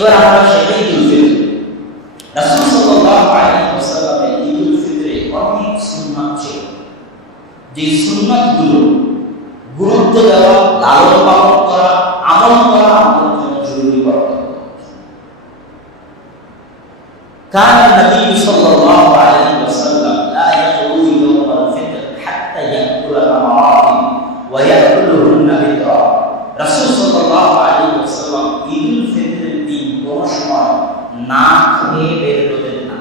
এবার আমরা সেটাই ঈদুল ফিতর। রাসূল সাল্লাল্লাহু আলাইহি ওয়াসাল্লামের ঈদুল ফিতরে অনেক সুন্নাত ছিল, যে সুন্নাতগুলো গুরুত্ব দেওয়া, লালন পালন করা, আমল করা আমাদের জন্য জরুরি কর্তব্য। كان النبي صلى الله عليه وسلم لا يخرج يوم الفطر حتى يأكل تمرات ويأكلهن بطرا। রাসূল সাল্লাল্লাহু আলাইহি ওয়াসাল্লাম ঈদুল ফিতরের দিন কোনো সময় না খেয়ে বের হতেন না,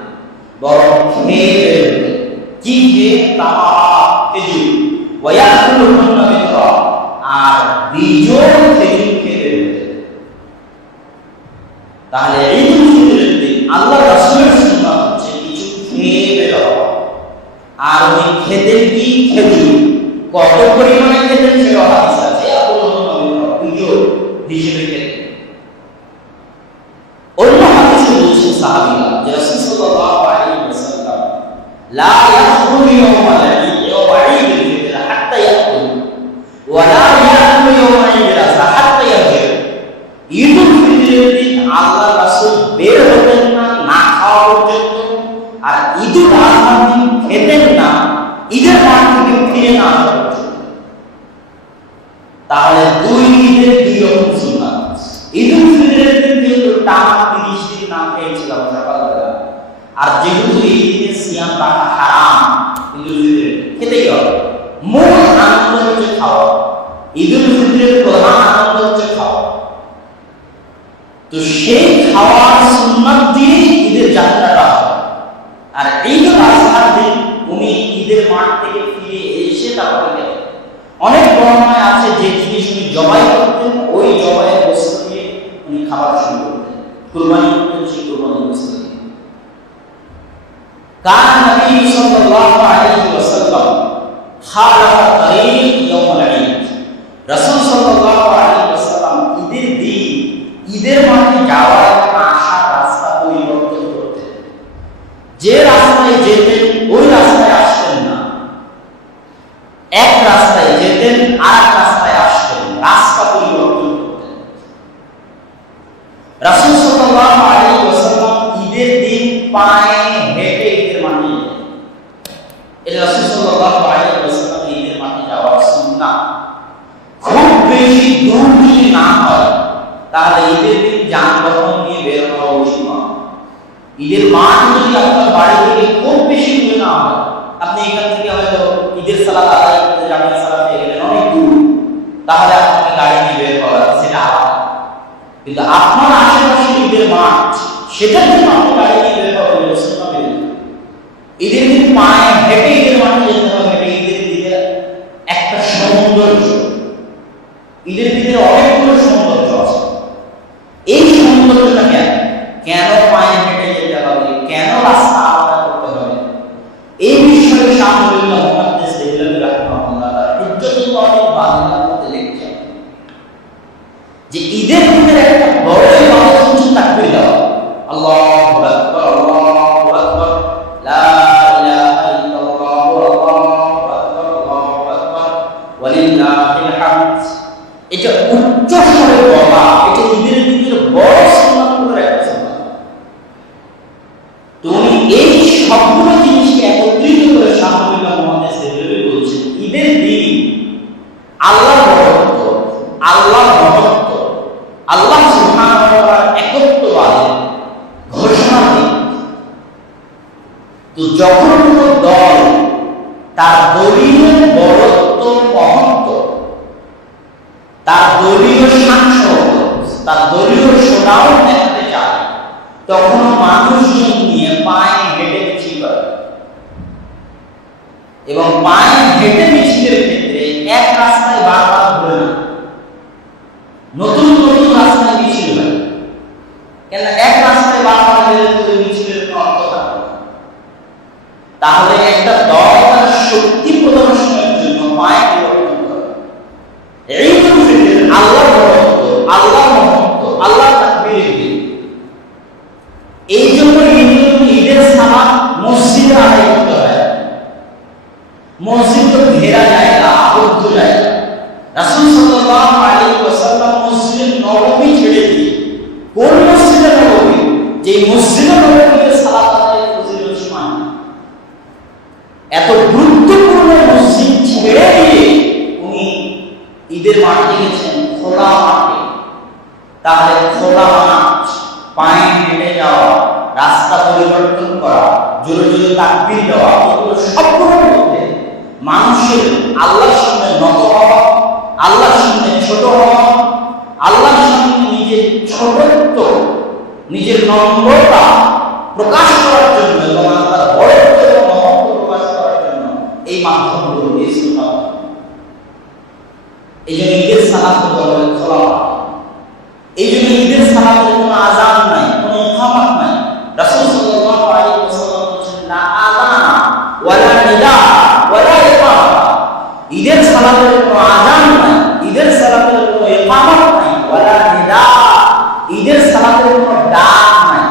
বরং খেয়ে বের হতেন। কি খেয়ে? তামারাত, খেজুর, ওয়ায়াকুলুহুন্না বিতরা, আর বিজোড় খেজুর খেয়ে বের হতেন। তাহলে ঈদুল ফিতরের দিন আল্লাহ রাসূলের সুন্নাত হচ্ছে কিছু খেয়ে বের হওয়া। আর ওই খেতেন কি? খেজুর। কত পরিমাণে খেতেন সেটা হাদিস আছে, বিজোড় হিসেবে খেতেন। অন্য হাদিসে বলছেন সাহাবীরা যে রাসূল সাল্লাল্লাহু আলাইহি ওয়াসাল্লাম লা ইয়াখরুজু ইয়াওমাল ঈদুল ফিতর হাত্তা ইয়াকুল ওয়া লা ইয়াকুলু ইয়াওমাল ঈদ হাত্তা ইয়ারজি। ঈদুল ফিতরের দিন আল্লাহ রাসূল বের হতেন না না খাওয়া পর্যন্ত, আর ঈদুল আযহার দিন খেতেন না ঈদের মাঠ থেকে ফিরে না আসা পর্যন্ত। তাহলে দুই ঈদের দুই রকম সুন্নাত। ঈদুল ফিতরের দিন যেহেতু টানা 30 দিন না খেয়েছিলাম সকালবেলা, আর যেহেতু এই দিনে সিয়াম রাখা হারাম, ঈদুল ফিতরে খেতেই হবে। মূল আনন্দ হচ্ছে খাওয়া, ঈদুল ফিতরের প্রধান আনন্দ হচ্ছে খাওয়া। তো সেই খাওয়ার সুন্নাত দিয়ে ঈদের যাত্রাটা হয়। আর ঈদুল আযহার দিন উনি ঈদের মাঠ থেকে ফিরে এসে তারপরে গেলেন। অনেক বর্ণনায় আছে যে জিনিস উনি জবাই করতেন, ওই জবাইয়ের বস্তু দিয়ে উনি খাবার শুরু করতেন, কুরবানি করতেন সেই কুরবানির বস্তু দিয়ে। কান নবী সাল্লাল্লাহু আলাইহি ওয়াসাল্লাম খালাফা তারিক ইয়াউমুল ঈদ। রাসূল সাল্লাল্লাহু আলাইহি ওয়াসাল্লাম ঈদের দিন ঈদের মাঠে যাওয়ার এবং আসার রাস্তা পরিবর্তন করতেন। যে রাস্তায় যেতেন ওই রাস্তায় আসতেন না, এক রাস্তায় যেতেন আর এক রাস্তায় আসতেন, রাস্তা পরিবর্তন করতেন। রাসূল সাল্লাল্লাহু আলাইহি ওয়াসাল্লাম ঈদের দিন পায়ে হেঁটে ঈদের মাঠে যেতেন। এটা রাসূল সাল্লাল্লাহু আলাইহি ওয়াসাল্লাম ঈদের মাঠে যাওয়ার সুন্নাত। খুব বেশি দূর যদি না হয় তাহলে ঈদের দিন যানবাহন নিয়ে বের হওয়া উচিত নয়। ঈদের মাঠ যদি আপনার বাড়ি থেকে খুব বেশি দূরে না হয়, আপনি এখান থেকে হয়তো ঈদের সালাত আদায় করতে যাবেন, সালাত পেয়ে গেলেন অনেক দূর, তাহলে আপনাকে গাড়ি নিয়ে বের করা সেটা আলাদা। কিন্তু আপনার আশেপাশে ঈদের মাঠ, সেটার জন্য আপনি গাড়ি নিয়ে বের করবেন, ঈদের দিন পায়ে হেঁটে ঈদের মাঠে যেতে হবে। ঈদের দিনের একটা সৌন্দর্য, ঈদের দিনের অনেকগুলো সৌন্দর্য আছে। এই সৌন্দর্যটা কেন পায়ে হেঁটে যেতে হবে, কেন রাস্তা আলাদা করতে হবে, এই বিষয়ে শাহুল্লাহ মুহাদ্দিস দেহলভী রাহিমাহুল্লাহ তাআলা হুজ্জাতুল অনেক বাংলার মধ্যে লিখছেন যে ঈদের দিনের একটা বড় ইবাদত হচ্ছে তাকবীর দেওয়া। আল্লাহু আকবার, আল্লাহু আকবার, লা ইলাহা ইল্লাল্লাহু, আল্লাহু আকবার, আল্লাহু আকবার, ওয়ালিল্লাহিল হামদ। এটা উচ্চ স্বরে বলা, এটা ঈদের দিনের বড় সুন্নাতগুলোর একটা সুন্নাত। তুমি এই সবগুলো জিনিসকে একত্রিত করে শাহুল্লাহ মুহাদ্দিস দেহলভী বলছেন ঈদের দিন আল্লাহর মহত্ব, আল্লাহর মহত্ব, আল্লাহ সুবহানাহু ওয়া তাআলার একত্ববাদের ঘোষণা দিন। তো যখন কোনো দল তার দলীয় বড়ত্ব, মহত্ব, তার দলীয় সাংসদ, তার দলীয় শোডাউন দেখাতে চায়, তখন মানুষজন নিয়ে পায়ে হেঁটে মিছিল করে। এবং পায়ে হেঁটে মিছিলের ক্ষেত্রে এক রাস্তায় বারবার ঘুরে না, নতুন নতুন রাস্তায় মিছিল হয়। কেন এক রাস্তায় বারবার গেলে তো মিছিলের কোনো অর্থ থাকে না। তাহলে একটা দল তার শক্তি প্রদর্শনের জন্য পায়ে পরিবর্তন করে। ঈদুল ফিতর আল্লাহর মহত্ব, আল্লাহর মহত্ব, আল্লাহর তাকবীরের দিন। এই জন্য ঈদের সালাত মসজিদে আদায় করতে হয়। মসজিদ তো ঘেরা জায়গা, আবদ্ধ জায়গা। রাসূল সাল্লাল্লাহু আলাইহি ওয়াসাল্লাম মসজিদে নববী ছেড়ে দিয়ে কোন মসজিদে তাহলে খোলা মাঠ, পায়ে হেঁটে যাওয়া, রাস্তা পরিবর্তন করা, জোরে জোরে তাকবীর দেওয়া, এগুলো সবগুলোর মধ্যে মানুষের আল্লাহর সামনে নত হওয়া, আল্লাহর সামনে ছোট হওয়া, আল্লাহর সামনে নিজের ছোটত্ব, নিজের নম্রতা প্রকাশ করার জন্য এবং আল্লাহর বড়ত্ব এবং মহত্ব প্রকাশ করার জন্য এই মাধ্যমগুলো এই সুন্নাত। এই জন্য ঈদের সালাত বলে খোলা মাঠ। এই জন্য ঈদের সালাতের কোনো আযান নাই, কোনো ইকামত নাই। রাসূল সাল্লাল্লাহু আলাইহি ওয়াসাল্লাম বলেছেন, লা আযান ওয়ালা নিদা ওয়ালা ইকামত। ঈদের সালাতের কোনো আযান নাই, ঈদের সালাতের কোনো ইকামত নাই, ওয়ালা নিদা, ঈদের সালাতের কোনো ডাক নাই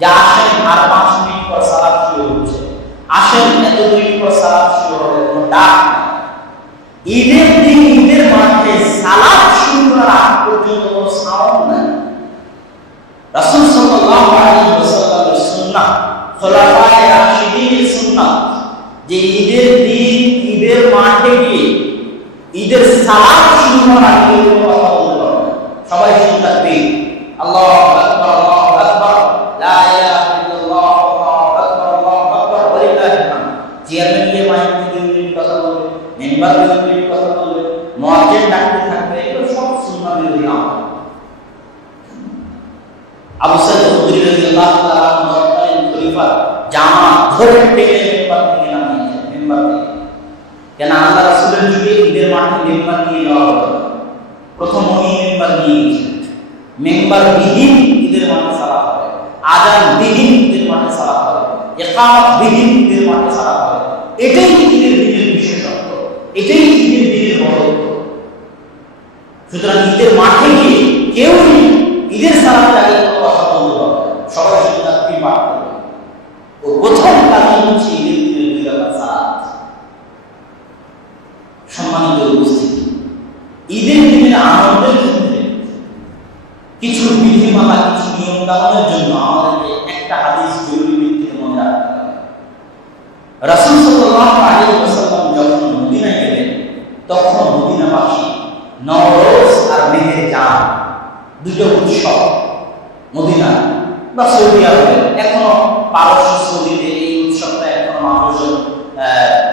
যে আসেন আর 5 মিনিট পর সালাত শুরু হচ্ছে, আসেন এত মিনিট পর সালাত শুরু হবে, কোনো ডাক নাই। ঈদের দিন ঈদের মাঠে সালাত শুরু করার আগ পর্যন্ত কোনো সাউন্ড নাই। রাসূল সাল্লাল্লাহু আলাইহি ওয়াসাল্লামের সুন্নাহ, খোলাফায়ে রাশিদিনের সুন্নাহ যে ঈদের দিন ঈদের মাঠে গিয়ে ঈদের সালাত শুরু করার আগে কোনো কথা বলতে পারবে না। সবাই শুনে থাকবে আল্লাহু আকবার, আল্লাহু আকবার, লা ইলাহা ইল্লাল্লাহ, আল্লাহু আকবার, আল্লাহু আকবার, ওয়ালিল্লাহিল হামদ। চেয়ারম্যান গিয়ে মাইক থেকে 2 মিনিট কথা বলবে, মেম্বার 2 মিনিট কথা বলবে, মুয়াজ্জিন ডাকতে থাকবে, এগুলো সব সুন্নাহ বিরোধী আমল। আবু সাঈদ খুদরি রাদিয়াল্লাহু তাআলা তৎকালীন খলিফা জামা ধরে টেনে মেম্বার থেকে নামিয়েছেন, মেম্বার থেকে। কেন আল্লাহ রাসূলের যুগে ঈদের মাঠে মেম্বার নিয়ে যাওয়া হতো, প্রথম উনি মেম্বার নিয়ে গেছেন। মেম্বার বিহীন ঈদের মাঠে সালাত হবে, আযান বিহীন ঈদের মাঠে সালাত হবে, ইকামত বিহীন ঈদের মাঠে সালাত হবে। এটাই ঈদের দিনের বিশেষত্ব, এটাই ঈদের দিনের বড়ত্ব। সুতরাং ঈদের মাঠে গিয়ে কেউ ঈদের সালাতের আগে কোনো কথা বলতে পারবে না, সবাই শুধু তাকবীর পাঠ করবে। ও প্রথম কাজ হচ্ছে ঈদের দিনের 2 রাকাত সালাত। সম্মানিত উপস্থিতি, ঈদের দিনের আনন্দের ক্ষেত্রে কিছু বিধিমালা, কিছু নিয়ম কানুনের জন্য আমাদেরকে একটা হাদিস জরুরি ভিত্তিতে মনে রাখতে হবে। রাসূল সাল্লাল্লাহু আলাইহি ওয়াসাল্লাম যখন মদিনায় গেলেন, তখন মদিনাবাসী নওরোজ আর মেহেরজান দুটো উৎসব মদিনা বা সৌদি আরবে, এখনো পারস্য সৌদিতে এই উৎসবটা এখনো মানুষজন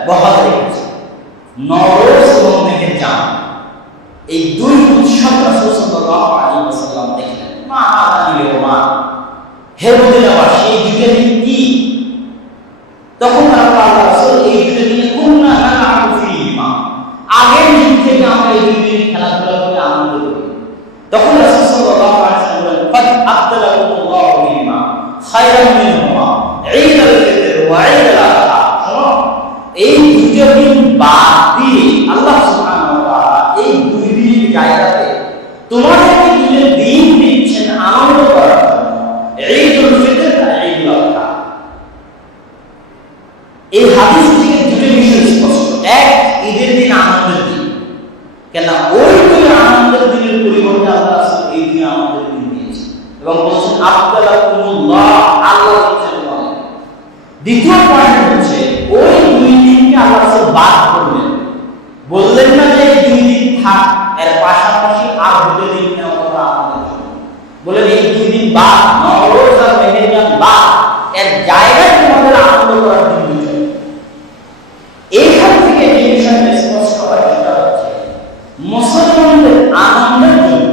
বহাল রেখেছে। নওরোজ এবং মেহেরজান এই 2 উৎসব রাসূল সাল্লাল্লাহু আলাইহি ওয়াসাল্লাম দেখলেন। মা আলানি ওমা, হে মদিনাবাসী, এই দুটো দিন কি? তখন আল্লাহ রাসূল এই দুটো দিনে কুননা না'লামু ফীহিমা, আগের দিন থেকে আমরা এই দুটো দিন খেলাধুলা করে আনন্দ করি। তখন রাসূল সাল্লাল্লাহু আলাইহি ওয়াসাল্লাম বলেন, ফাদ আবদালাকুমুল্লাহু বিহিমা খায়রাম মিনহুমা ঈদুল ফিতর ওয়া ঈদুল আযহা। এই দুটো দিন বাদ দিয়ে আল্লাহ সুবহানাহু ওয়া তাআলা এই 2 দিনের জায়গাতে তোমাদেরকে 2 দিন দিচ্ছেন আনন্দ করার জন্য, ঈদুল ফিতর আর ঈদুল আযহা। এই হাদিস থেকে 2টি বিষয় স্পষ্ট। এক, ঈদের দিন আনন্দের দিন, কেন ওই দিন আনন্দের দিনের পরিবর্তে আল্লাহ রাসূল এই দিন আনন্দের দিন দিয়েছেন এবং বলেছেন আবদালাকুমুল্লাহ, আল্লাহ দিয়েছেন তোমাদের। দ্বিতীয় পয়েন্ট হচ্ছে ওই 2 দিনকে আল্লাহ রাসূল বাদ করলেন, বললেন না যে এই 2 দিন থাক, এর পাশাপাশি আর 2 দিন নেওয়া তোমরা আনন্দের জন্য। বলেন এই 2 দিন বাদ, নওরোজ আর মেহেরজান বাদ, এর জায়গায় তোমাদের আনন্দ করার দিন দুটো। এইখান থেকে যে বিষয়টা স্পষ্ট হয় সেটা হচ্ছে মুসলমানদের আনন্দের জন্য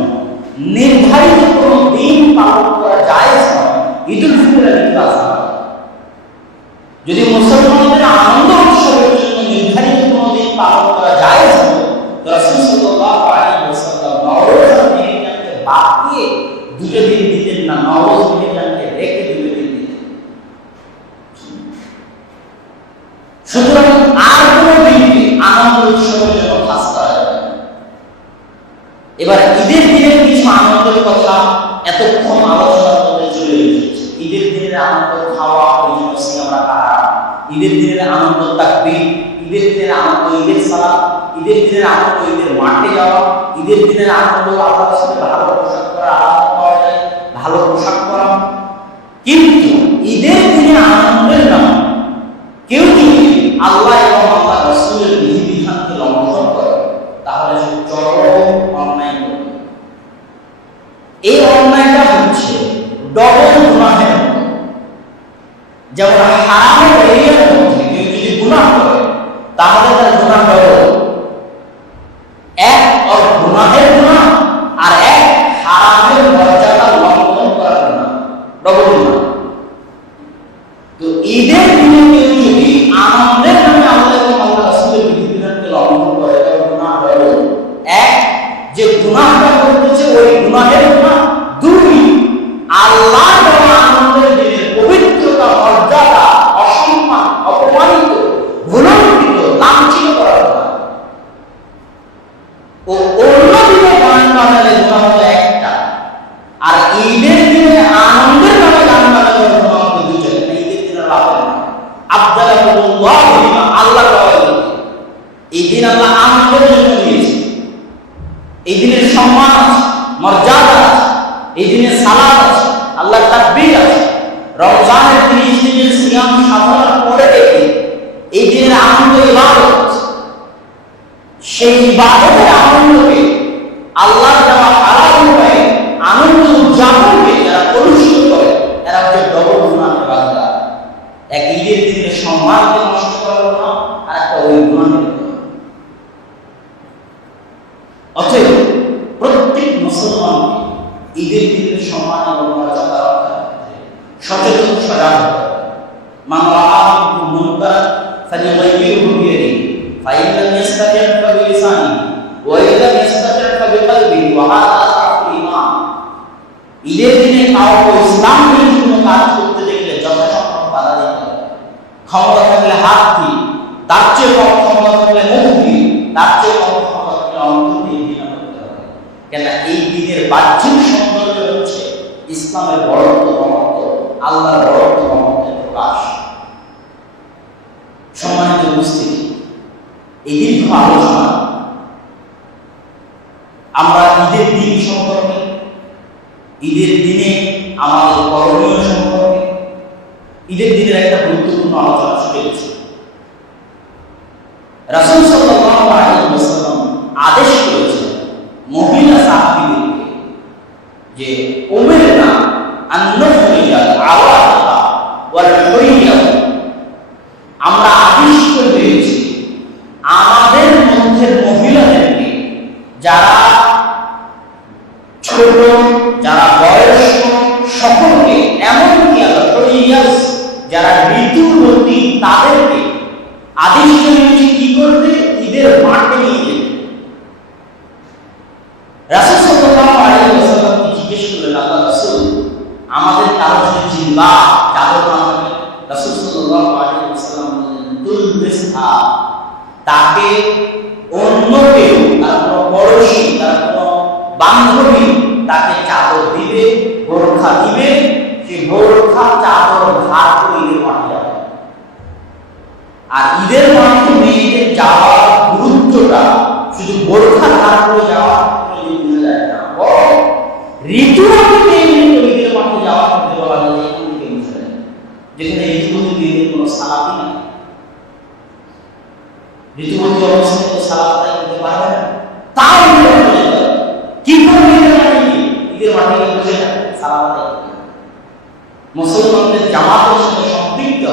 নির্ধারিত কোনো দিন পালন করা জায়েজ নয় ঈদুল ফিতর আর ঈদুল আযহা। যদি মুসলমানদের আনন্দ উৎসবের জন্য নির্ধারিত কোনো দিন পালন করা জায়েজ হয়, তো রাসূল সাল্লাল্লাহু আলাইহি ওয়াসাল্লাম নওরোজ আর মেহেরজানকে বাদ দিয়ে 2 দিন দিতেন না, নওরোজ মেহেরজানকে রেখে 2 দিন দিতেন। সুতরাং আর কোনো দিনকে আনন্দ উৎসবের জন্য খাস করা যাবে না। এবার ঈদের দিনের কিছু আনন্দের কথা এতক্ষণ আলোচনার মধ্যে চলে এসেছে। ঈদের দিনের আনন্দ খাওয়া, ওই জন্য সিয়ামরা খাওয়া, ঈদের দিনের আনন্দ তাকবীর, ঈদের দিনের আনন্দ ঈদের সালাত, ঈদের দিনের আনন্দ ঈদের মাঠে যাওয়া, ঈদের দিনের আনন্দ আল্লাহর সাথে ভালো পোশাক পরা, আরাম পাওয়া যায়, ভালো পোশাক পরা। কিন্তু ঈদের দিনে আনন্দের নামে কেউ যদি আল্লাহ এবং আল্লাহ রাসূলের বিধিবিধানকে লঙ্ঘন করে, তাহলে সে চরম অন্যায় করবে। তাহলে তার গুনাহ ডবল। এক ওর গুনাহের গুনাহ, আর এক হারামের মর্যাদা লঙ্ঘন করার গুনাহ, ডবল গুনাহ। তো ঈদের দিনে কেউ যদি আনন্দের নামে আল্লাহ এবং আল্লাহ রাসূলের বিধিবিধানকে লঙ্ঘন করে, তার গুনাহ ডবল। এক, যে গুনাহটা করতেছে ওই গুনাহের গুনাহ। দুই, আল্লাহ দেওয়া আনন্দের দিনের পবিত্রতা, মর্যাদা অসম্মান, অপমানিত, ভুলঙ্কিত, লাঞ্ছিত করার গুনাহ। ও অন্য দিনে গান বাজালে গুনাহ হলো একটা, আর ঈদের দিনে আনন্দের নামে গান বাজালে গুনাহ হলো দুইটা। ঈদের দিনে লাভ হয় না। আব্দালাহুল্লাহ বিমা, আল্লাহ তাআলা এই দিন আল্লাহ আনন্দের জন্য দিয়েছে। এই দিনের সম্মান আছে, মর্যাদা আছে, এই দিনে সালাত আছে, আল্লাহর তাকবীর আছে। রমজানের 30 দিনের সিয়াম সাধনার পরে এই দিনের আনন্দ ইবাদত। সেই ইবাদতের আনন্দকে, আল্লাহর দেওয়া হালাল উপায়ে আনন্দ উদযাপনকে যারা কলুষিত করে, এরা হচ্ছে ডবল গুনাহের বান্দা। এক ঈদের দিনের সম্মানকে নষ্ট করার গুনাহ, আর একটা ওই গুনাহের গুনাহ। অতএব প্রত্যেক মুসলমানকে ঈদের দিনের সম্মান এবং মর্যাদা রক্ষা করতে সচেতন, সজাগ হতে হবে। মান রাআ মিনকুম মুনকারান ফালিয়ুগাইয়িরহু বিয়াদিহি ফাইন লাম ইসতাতি' ফাবিলিসানিহি ওয়া ইন লাম ইসতাতি' ফাবিকলবিহি ওয়া হাযা আযআফুল ঈমান। ঈদের দিনে কাউকে ইসলামের জন্য কাজ করতে দেখলে যথাসম্ভব বাধা দিতে হবে। ক্ষমতা থাকলে হাত দিয়ে, তার চেয়ে কম ক্ষমতা থাকলে মুখ দিয়ে, তার চেয়ে কম ক্ষমতা থাকলে অন্তর দিয়ে ঘৃণা করতে হবে। কেন এই দিনের বাহ্যিক সৌন্দর্য হচ্ছে ইসলামের বড়ত্ব, মহত্ব, আল্লাহর বড়ত্ব, মহত্বের প্রকাশ। সম্মানিত উপস্থিতি, এই দীর্ঘ আলোচনা আমরা ঈদের দিন সম্পর্কে, ঈদের দিনে আমাদের করণীয় সম্পর্কে, ঈদের দিনের একটা গুরুত্বপূর্ণ আলোচনা শুনেছি। রাসূল সাল্লাল্লাহু আলাইহি ওয়াসাল্লাম আদেশ করেছেন মহিলা সাহাবীদেরকে যে উমিরনা আন নুহরিয়াল আওয়াতা ওয়াল হুরিয়াত, আমরা আদিষ্ট হয়েছি আমাদের মধ্যের মহিলাদেরকে, যারা ছোট, যারা বয়স্ক, সকলকে, এমনকি যারা ঋতুবতী তাদেরকে আদিষ্ট হয়েছে কি করতে? ঈদের মাঠে নিয়ে যেতে। রাসূল সাল্লাল্লাহু আলাইহি ওয়াসাল্লামকে জিজ্ঞেস করলেন, আল্লাহ রাসূল, আমাদের কারো যদি জিহ্বা চাদর না থাকে? রাসূল সাল্লাল্লাহু আলাইহি ওয়াসাল্লাম বললেন, তুলবিসহা, তাকে অন্য কেউ, তার কোনো পড়োশী, তার কোনো বান্ধবী তাকে চাদর দিবে, বোরখা দিবে, সে বোরখা চাদর ধার করে ঈদের মাঠে যাবে। আর ঈদের মাঠে মেয়েদের যাওয়ার গুরুত্বটা শুধু বোরখা ধার করে যাওয়া বোঝা যায় না, বরং ঋতুবতী ঈদের মাঠে যাওয়া ক্ষেত্রে বলা যায় এখান থেকে বোঝা যায়, যেখানে ঋতুবতী মেয়েদের কোনো সালাতই নেই। ঋতুবতী অবস্থায় তো সালাত আদায় করতে পারবে না, তাও ঈদের মাঠে যাবে। কি করে ঈদের মাঠে গিয়ে বসে সালাত আদায় করবে? মুসলমানদের জামাতের সাথে সম্পৃক্ত,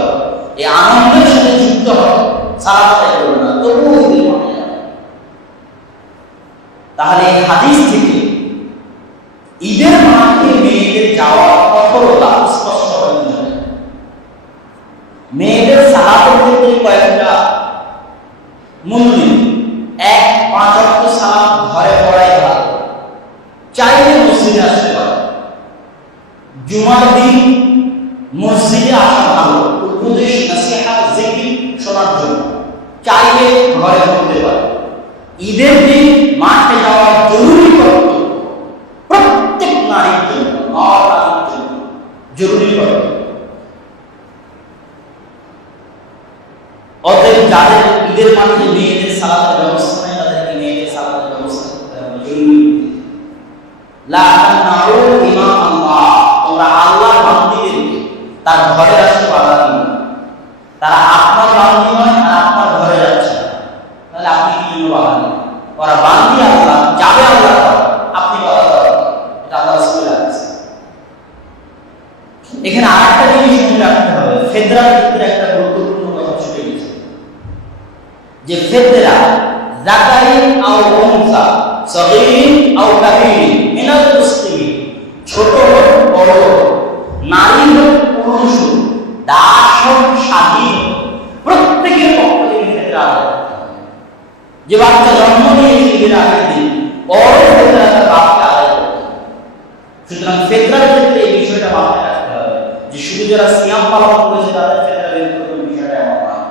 এই আনন্দের সাথে যুক্ত হবে, সালাত আদায় করবে না, তবুও ঈদের মাঠে যাবে। তাহলে এই হাদিস থেকে ঈদের মাঠে মেয়েদের যাওয়ার কঠোরতা স্পষ্ট হয়ে যায়। মেয়েদের সালাতের ক্ষেত্রে কয়েকটা মূলনীতি। এক, 5 ওয়াক্ত সালাত ঘরে পড়াই ভালো, চাইলে মসজিদে আসতে পারে। জুমার দিন মসজিদে আসা ভালো, উপদেশ, নসিহত, জিকির শোনার জন্য, চাইলে ঘরে পড়তে পারে। ঈদের দিন মাঠে যাওয়া জরুরি কর্তব্য, প্রত্যেক নারীর জন্য, নারীর জন্য জরুরি কর্তব্য। অতএব যাদের ঈদের মাঠে মেয়েদের সালাতের ব্যবস্থা নেই, তাদেরকে মেয়েদের সালাতের ব্যবস্থা করতে হবে, জরুরি। লা তামনাউ ইমা আল্লাহ, তোমরা আল্লাহর বান্দীদেরকে তার ঘরে আসতে বাধা দিও না। তারা আপনার বান্দী নয়, আর আপনার ঘরে যাচ্ছে না, তাহলে আপনি কি জন্য বাধা দিবেন? ওরা বান্দী আল্লাহ, যাবে আল্লাহ, আপনি বাধা দেবেন, এটা আল্লাহ রাসূলের আদেশ। এখানে আরেকটা জিনিস মনে রাখতে হবে, ফিতরার ক্ষেত্রে একটা গুরুত্বপূর্ণ কথা ছুটে গেছে, যে ফিতরা যাকারিন আও উনসা সগীরিন আও কাবীরিন মিনাল মুসলিমিন, ছোট হোক বড় হোক, নারী হোক পুরুষ হোক, দাস হোক স্বাধীন হোক, প্রত্যেকের পক্ষ থেকে ফিতরা আদায় করতে হবে। যে বাচ্চা জন্ম নিয়েছে ঈদের আগের দিন, ওর ফিতরা তার বাপকে আদায় করতে হবে। সুতরাং ফিতরার ক্ষেত্রে এই বিষয়টা মাথায় রাখতে হবে যে শুধু যারা সিয়াম পালন করেছে তাদের ফিতরা বের করবে, বিষয়টা এমন নয়।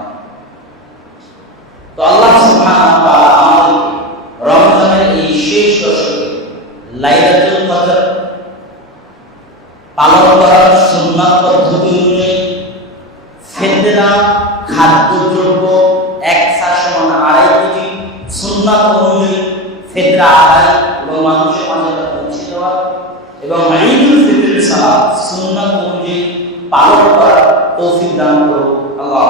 তো আল্লাহ সুবহানাহু ওয়া তাআলা আমাদের রমজানের এই শেষ দশকে লাইলাতুল কদর পালন করার সুন্নাত পদ্ধতি অনুযায়ী ফিতরা খাদ্যদ্রব্য 1/2 কেজি সুন্নাত অনুযায়ী ফিতরা আদায় এবং মানুষের মাঝে পৌঁছে দেওয়া এবং ঈদুল ফিতরের সালাত সুন্নাত অনুযায়ী পালন করার তৌফিক দান করুন আল্লাহ।